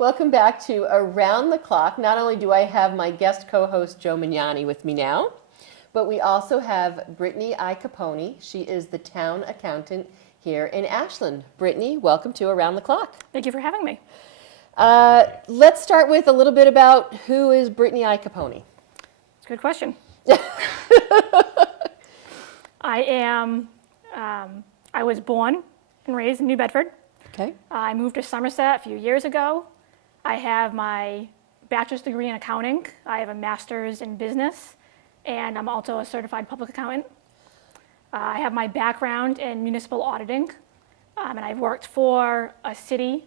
Welcome back to Around the Clock. Not only do I have my guest co-host Joe Mignani with me now, but we also have Brittany Lacaponi. She is the town accountant here in Ashland. Brittany, welcome to Around the Clock. Thank you for having me. Let's start with a little bit about who is Brittany Lacaponi. It's a good question. I was born and raised in New Bedford. Okay. I moved to Somerset a few years ago. I have my bachelor's degree in accounting. I have a master's in business, and I'm also a certified public accountant. I have my background in municipal auditing, and I've worked for a city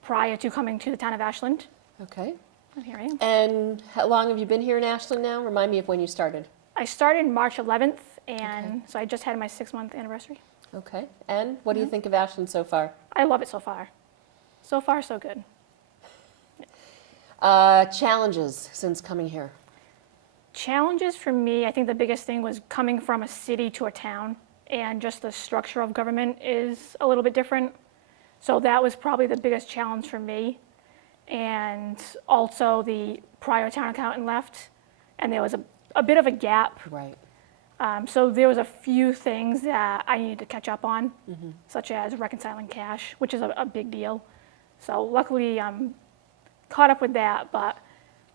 prior to coming to the town of Ashland. Okay. And here I am. And how long have you been here in Ashland now? Remind me of when you started. I started March 11th, and so I just had my 6-month anniversary. Okay. And what do you think of Ashland so far? I love it so far. So far, so good. Challenges since coming here. Challenges for me, I think the biggest thing was coming from a city to a town, and just the structure of government is a little bit different. So that was probably the biggest challenge for me. And also the prior town accountant left, and there was a bit of a gap. Right. So there was a few things that I needed to catch up on, such as reconciling cash, which is a big deal. So luckily I'm caught up with that, but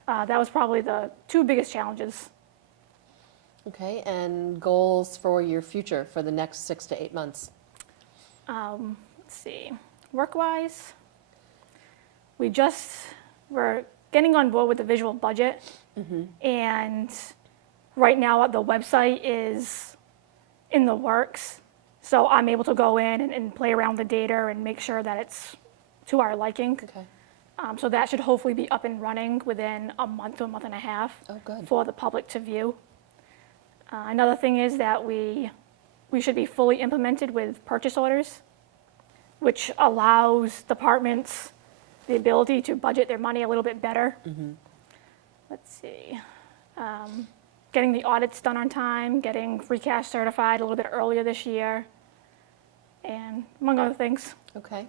that was probably the two biggest challenges. Okay, and goals for your future for the next 6 to 8 months? Let's see, work-wise, we're getting on board with the visual budget, and right now the website is in the works, so I'm able to go in and play around with the data and make sure that it's to our liking. Okay. So that should hopefully be up and running within a month to a month and a half for the public to view. Another thing is that we should be fully implemented with purchase orders, which allows departments the ability to budget their money a little bit better. Let's see. Getting the audits done on time, getting free cash certified a little bit earlier this year, and among other things. Okay.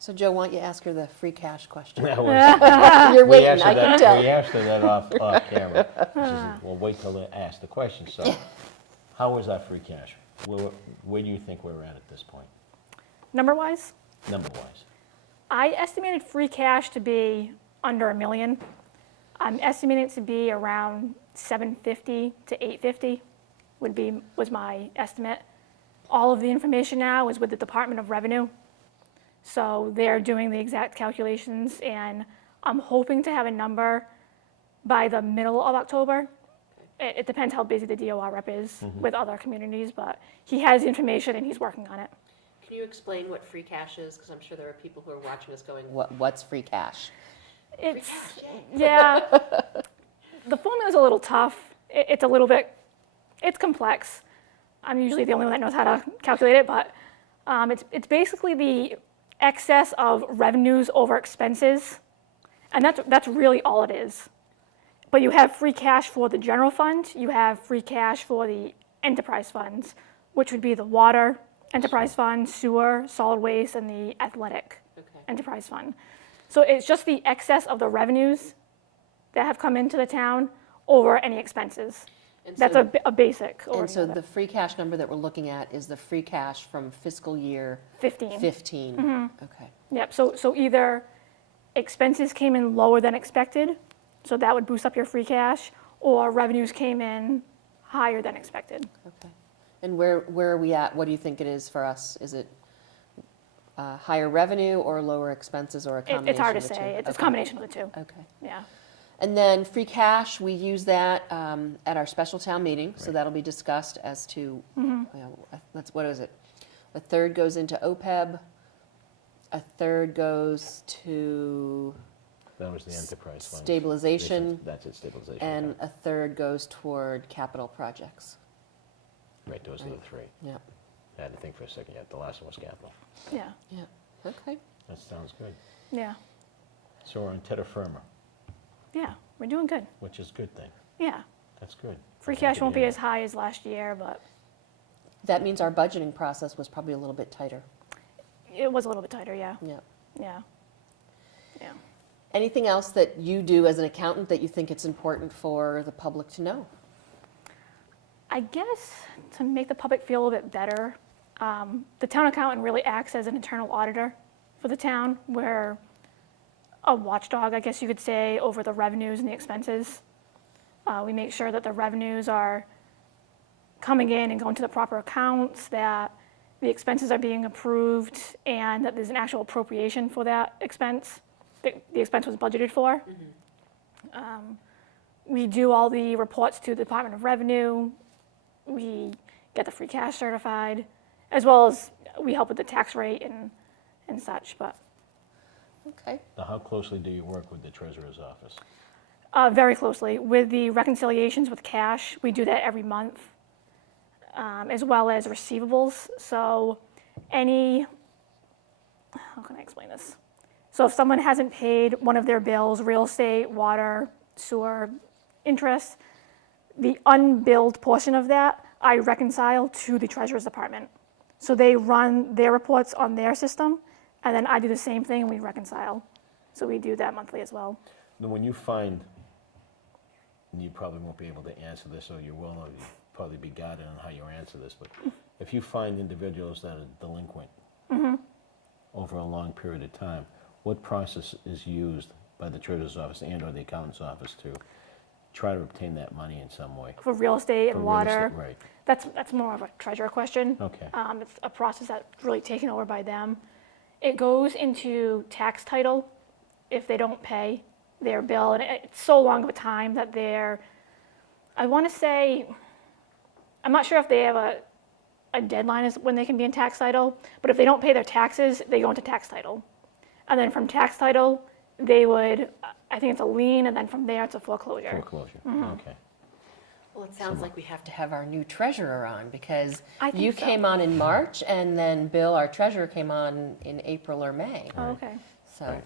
So Joe, why don't you ask her the free cash question? You're waiting, I can tell. We asked her that off camera. She said, well, wait till they ask the question. So how was that free cash? Where do you think we're at this point? Number-wise? Number-wise. I estimated free cash to be under $1 million. I'm estimating it to be around $750 to $850 was my estimate. All of the information now is with the Department of Revenue. So they're doing the exact calculations, and I'm hoping to have a number by the middle of October. It depends how busy the DOR rep is with other communities, but he has the information and he's working on it. Can you explain what free cash is? Because I'm sure there are people who are watching us going, what's free cash? It's, yeah, the formula's a little tough. It's complex. I'm usually the only one that knows how to calculate it, but it's basically the excess of revenues over expenses, and that's really all it is. But you have free cash for the general fund, you have free cash for the enterprise funds, which would be the water enterprise fund, sewer, solid waste, and the athletic enterprise fund. So it's just the excess of the revenues that have come into the town over any expenses. And that's a basic overview. And so the free cash number that we're looking at is the free cash from fiscal year 15. Okay. Yep, so either expenses came in lower than expected, so that would boost up your free cash, or revenues came in higher than expected. Okay. And where are we at? What do you think it is for us? Is it higher revenue or lower expenses, or a combination It's hard to of the say. two? It's a combination of the two. Okay. Yeah. And then free cash, we use that at our special town meeting, so that'll be discussed as to, what is it? A third goes into OPEB, a third goes to That was the enterprise fund. stabilization, That's it, stabilization. and a third goes toward capital projects. Right, those are the three. Yeah. I had to think for a second. Yeah, the last one was capital. Yeah. Yeah. Okay. That sounds good. Yeah. So we're on terra firma, Yeah. We're doing good. which is a good thing. Yeah. That's good. Free cash won't be as high as last year, but That means our budgeting process was probably a little bit tighter. it was a little bit tighter, yeah. Yeah. Yeah. Yeah. Anything else that you do as an accountant that you think it's important for the public to know? I guess to make the public feel a little bit better, the town accountant really acts as an internal auditor for the town. We're a watchdog, I guess you could say, over the revenues and the expenses. We make sure that the revenues are coming in and going to the proper accounts, that the expenses are being approved, and that there's an actual appropriation for that expense, that the expense was budgeted for. We do all the reports to the Department of Revenue. We get the free cash certified, as well as we help with the tax rate and such. But Okay. Now, how closely do you work with the treasurer's office? very closely with the reconciliations with cash, we do that every month, as well as receivables. So how can I explain this? So if someone hasn't paid one of their bills, real estate, water, sewer, interest, the unbilled portion of that, I reconcile to the treasurer's department. So they run their reports on their system, and then I do the same thing and we reconcile. So we do that monthly as well. Now, when you find, and you probably won't be able to answer this, or you will, or you'll probably be guided on how you answer this, but if you find individuals that are delinquent over a long period of time, what process is used by the treasurer's office and or the accountant's office to try to obtain that money in some way? For real estate and For real water, estate, right. that's more of a treasurer question. Okay. It's a process that's really taken over by them. It goes into tax title if they don't pay their bill, and it's so long of a time that I want to say, I'm not sure if they have a deadline is when they can be in tax title, but if they don't pay their taxes, they go into tax title. And then from tax title, they would, I think it's a lien, and then from there it's a foreclosure. Foreclosure, okay. Well, it sounds like we have to have our new treasurer on, because I think you so. came on in March, and then Bill, our treasurer, came on in April or May. Oh, okay. So Right.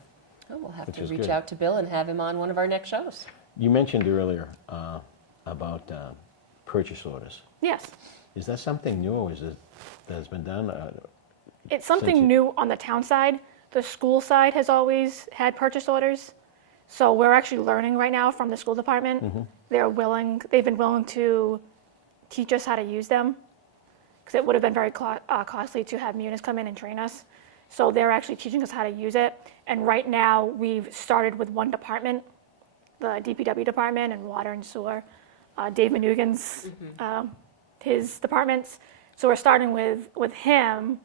we'll have Which to is reach good. out to Bill and have him on one of our next shows. You mentioned earlier about purchase orders. Yes. Is that something new, or is it, that has been done? It's something Since you- new on the town side. The school side has always had purchase orders. So we're actually learning right now from the school department. They've been willing to teach us how to use them, because it would have been very costly to have Munis come in and train us. So they're actually teaching us how to use it. And right now, we've started with one department, the DPW department and water and sewer, Dave Manugan's, his departments. So we're starting with him,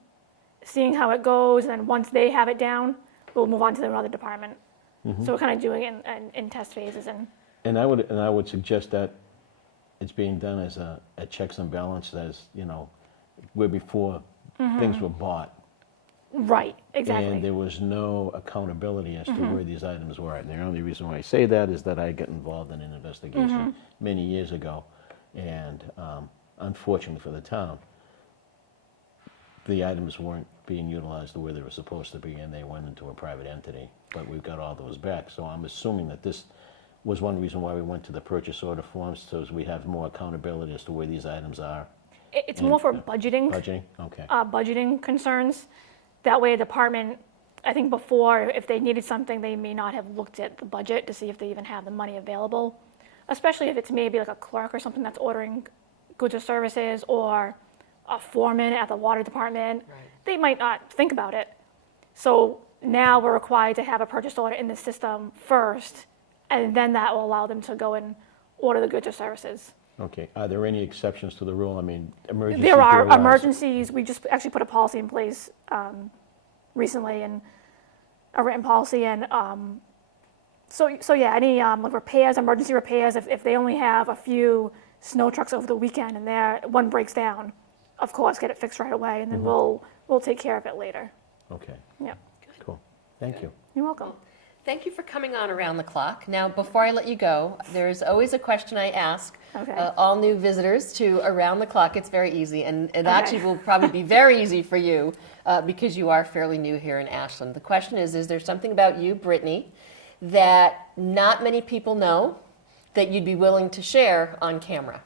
seeing how it goes, and then once they have it down, we'll move on to another department. So we're kind of doing it in test phases. And I would suggest that it's being done as a checks and balances, as, where before things were bought. Right, And exactly. there was no accountability as to where these items were. And the only reason why I say that is that I got involved in an investigation many years ago. And unfortunately for the town, the items weren't being utilized the way they were supposed to be, and they went into a private entity. But we've got all those back. So I'm assuming that this was one reason why we went to the purchase order forms, so as we have more accountability as to where these items are. It's more for budgeting. Budgeting? Okay. Budgeting concerns. That way, a department, I think before, if they needed something, they may not have looked at the budget to see if they even have the money available, especially if it's maybe like a clerk or something that's ordering goods or services, or a foreman at the water department. Right. They might not think about it. So now we're required to have a purchase order in the system first, and then that will allow them to go and order the goods or services. Okay. Are there any exceptions to the rule? I mean, emergency. There are arise. emergencies. We just actually put a policy in place recently, and a written policy. And so yeah, any like repairs, emergency repairs, if they only have a few snow trucks over the weekend and one breaks down, of course, get it fixed right away, and then we'll take care of it later. Okay. Yeah, Cool. Thank you. you're welcome. Thank you for coming on Around the Clock. Now, before I let you go, there's always a question I ask Okay. all new visitors to Around the Clock. It's very easy, and it actually will probably be very easy for you because you are fairly new here in Ashland. The question is there something about you, Brittany, that not many people know that you'd be willing to share on camera?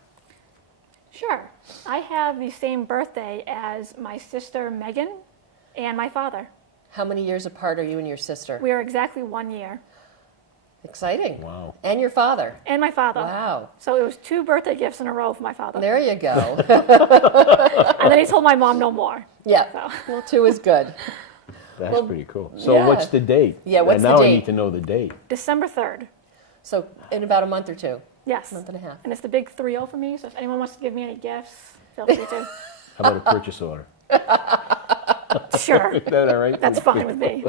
Sure. I have the same birthday as my sister Megan and my father. How many years apart are you and your sister? We are exactly 1 year. Exciting. Wow. And your father. And my father. Wow. So it was 2 birthday gifts in a row for my father. There you go. And then he told my mom no more. Yeah. So. Well, 2 is good. That's pretty cool. So yeah. what's the date? Yeah, what's the now I date? need to know the date. December 3rd. So in about a month or 2. Yes. Month and a half. And it's the big 3-0 for me, so if anyone wants to give me any gifts, feel free to. How about a purchase order? Sure. Is that all right? That's fine with me.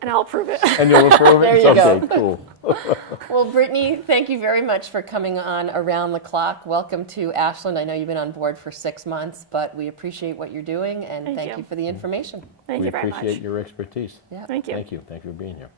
And I'll approve it. And you'll approve it? There you Okay, go. cool. Well, Brittany, thank you very much for coming on Around the Clock. Welcome to Ashland. I know you've been on board for 6 months, but we appreciate what you're doing, and Thank thank you. you for the information. Thank We you very much. appreciate your expertise. Yeah. Thank you. Thank you. Thank you for being here.